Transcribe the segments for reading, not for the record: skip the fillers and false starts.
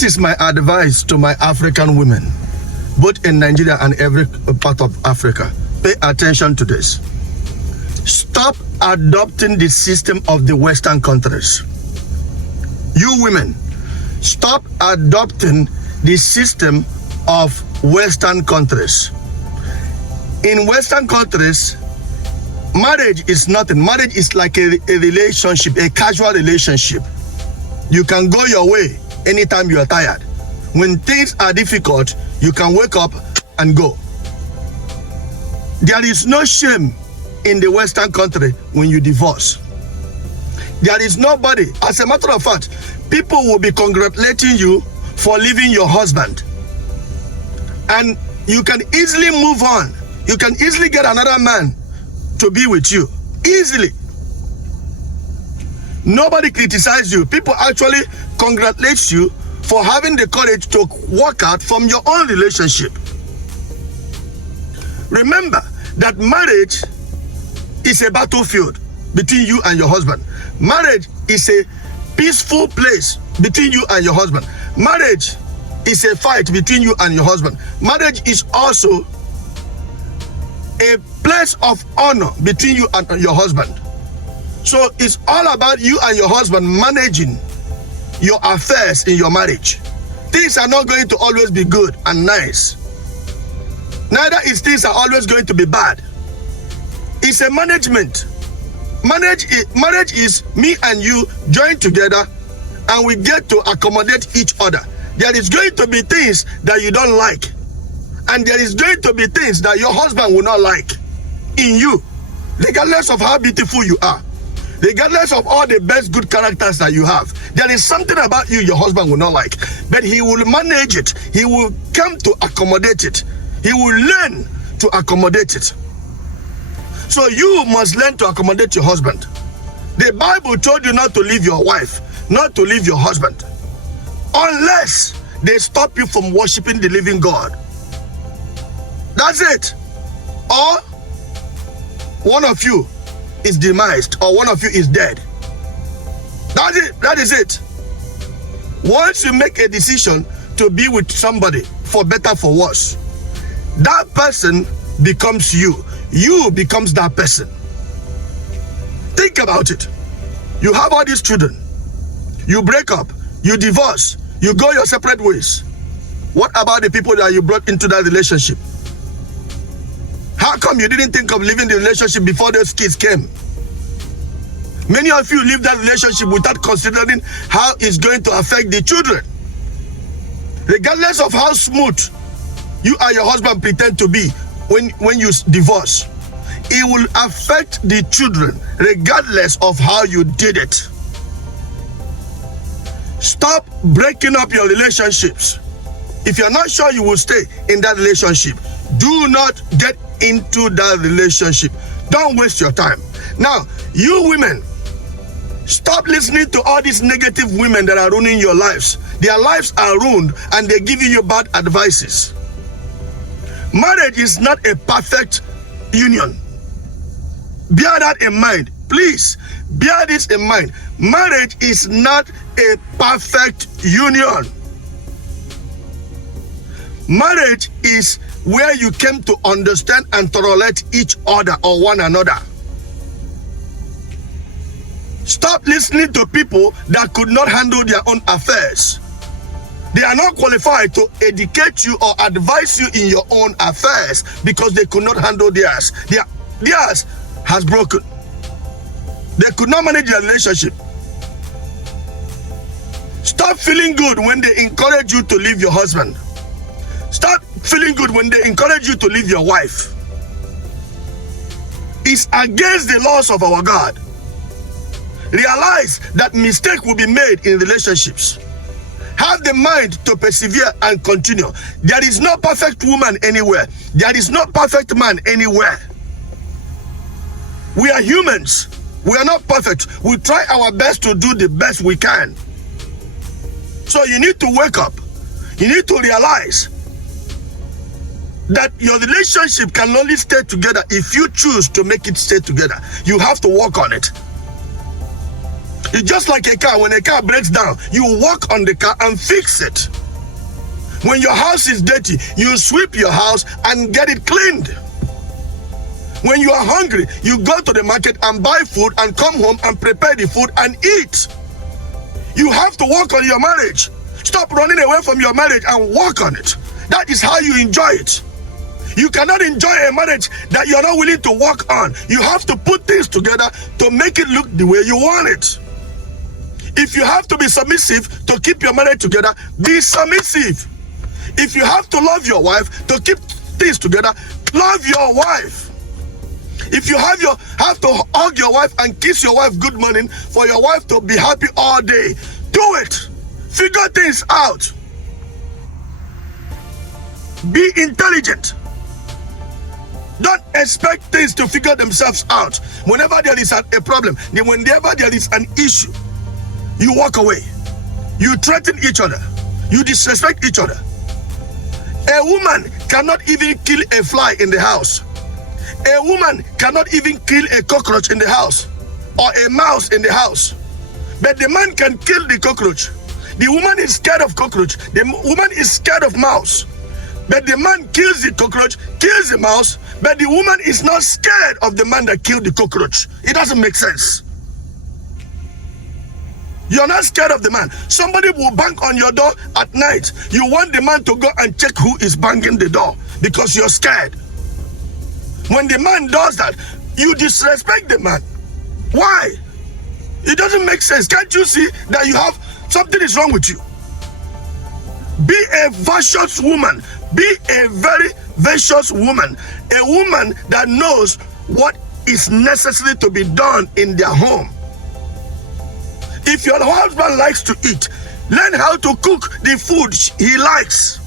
This is my advice to my African women, both in Nigeria and every part of Africa. Pay attention to this. Stop adopting the system of the Western countries. You women, stop adopting the system of Western countries. In Western countries, marriage is nothing. Marriage is like a relationship, a casual relationship. You can go your way anytime you are tired. When things are difficult, you can wake up and go. There is no shame in the Western country when you divorce. There is nobody. As a matter of fact, people will be congratulating you for leaving your husband. And you can easily move on. You can easily get another man to be with you. Easily. Nobody criticizes you. People actually congratulate you for having the courage to walk out from your own relationship. Remember that marriage is a battlefield between you and your husband. Marriage is a peaceful place between you and your husband. Marriage is a fight between you and your husband. Marriage is also a place of honor between you and your husband. So it's all about you and your husband managing your affairs in your marriage. Things are not going to always be good and nice. Neither is things are always going to be bad. It's a management. Marriage is me and you join together and we get to accommodate each other. There is going to be things that you don't like, and there is going to be things that your husband will not like in you, regardless of how beautiful you are, regardless of all the best good characters that you have. There is something about you your husband will not like, but he will manage it. He will come to accommodate it. He will learn to accommodate it. So you must learn to accommodate your husband. The Bible told you not to leave your wife, not to leave your husband, unless they stop you from worshiping the living God. That's it. Or one of you is demised, or one of you is dead. That's it. That is it. Once you make a decision to be with somebody, for better, for worse, that person becomes you. You becomes that person. Think about it. You have all these children. You break up. You divorce. You go your separate ways. What about the people that you brought into that relationship? How come you didn't think of leaving the relationship before those kids came? Many of you leave that relationship without considering how it's going to affect the children. Regardless of how smooth you and your husband pretend to be when you divorce, it will affect the children regardless of how you did it. Stop breaking up your relationships. If you're not sure you will stay in that relationship, do not get into that relationship. Don't waste your time. Now, you women, stop listening to all these negative women that are ruining your lives. Their lives are ruined and they're giving you bad advices. Marriage is not a perfect union. Bear that in mind. Please, bear this in mind. Marriage is not a perfect union. Marriage is where you came to understand and tolerate each other or one another. Stop listening to people that could not handle their own affairs. They are not qualified to educate you or advise you in your own affairs because they could not handle theirs. Theirs has broken. They could not manage their relationship. Stop feeling good when they encourage you to leave your husband. Stop feeling good when they encourage you to leave your wife. It's against the laws of our God. Realize that mistake will be made in relationships. Have the mind to persevere and continue. There is no perfect woman anywhere. There is no perfect man anywhere. We are humans. We are not perfect. We try our best to do the best we can. So you need to wake up. You need to realize that your relationship can only stay together if you choose to make it stay together. You have to work on it. It's just like a car. When a car breaks down, you work on the car and fix it. When your house is dirty, you sweep your house and get it cleaned. When you are hungry, you go to the market and buy food and come home and prepare the food and eat. You have to work on your marriage. Stop running away from your marriage and work on it. That is how you enjoy it. You cannot enjoy a marriage that you're not willing to work on. You have to put things together to make it look the way you want it. If you have to be submissive to keep your marriage together, be submissive. If you have to love your wife to keep things together, love your wife. If you have to hug your wife and kiss your wife good morning for your wife to be happy all day, do it. Figure things out. Be intelligent. Don't expect things to figure themselves out. Whenever there is a problem, whenever there is an issue, you walk away. You threaten each other. You disrespect each other. A woman cannot even kill a fly in the house. A woman cannot even kill a cockroach in the house or a mouse in the house. But the man can kill the cockroach. The woman is scared of cockroach. The woman is scared of mouse. But the man kills the cockroach, kills the mouse, but the woman is not scared of the man that killed the cockroach. It doesn't make sense. You're not scared of the man. Somebody will bang on your door at night. You want the man to go and check who is banging the door because you're scared. When the man does that, you disrespect the man. Why? It doesn't make sense. Can't you see that you have something is wrong with you? Be a virtuous woman. Be a very virtuous woman. A woman that knows what is necessary to be done in their home. If your husband likes to eat, learn how to cook the food he likes.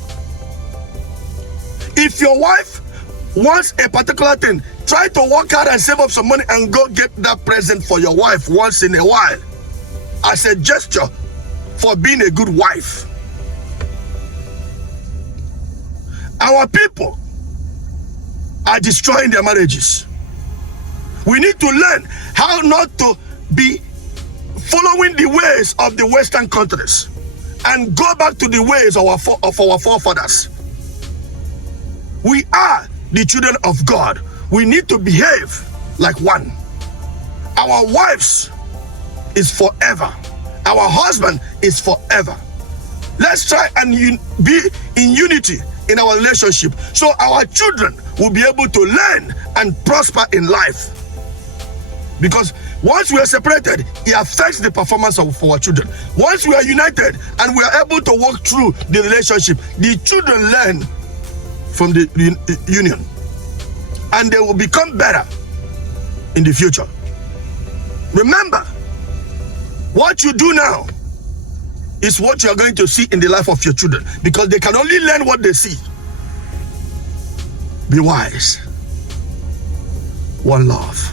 If your wife wants a particular thing, try to work hard and save up some money and go get that present for your wife once in a while as a gesture for being a good wife. Our people are destroying their marriages. We need to learn how not to be following the ways of the Western countries and go back to the ways of our forefathers. We are the children of God. We need to behave like one. Our wives is forever. Our husband is forever. Let's try and be in unity in our relationship so our children will be able to learn and prosper in life. Because once we are separated, it affects the performance of our children. Once we are united and we are able to work through the relationship, the children learn from the union and they will become better in the future. Remember, what you do now is what you are going to see in the life of your children, because they can only learn what they see. Be wise. One love.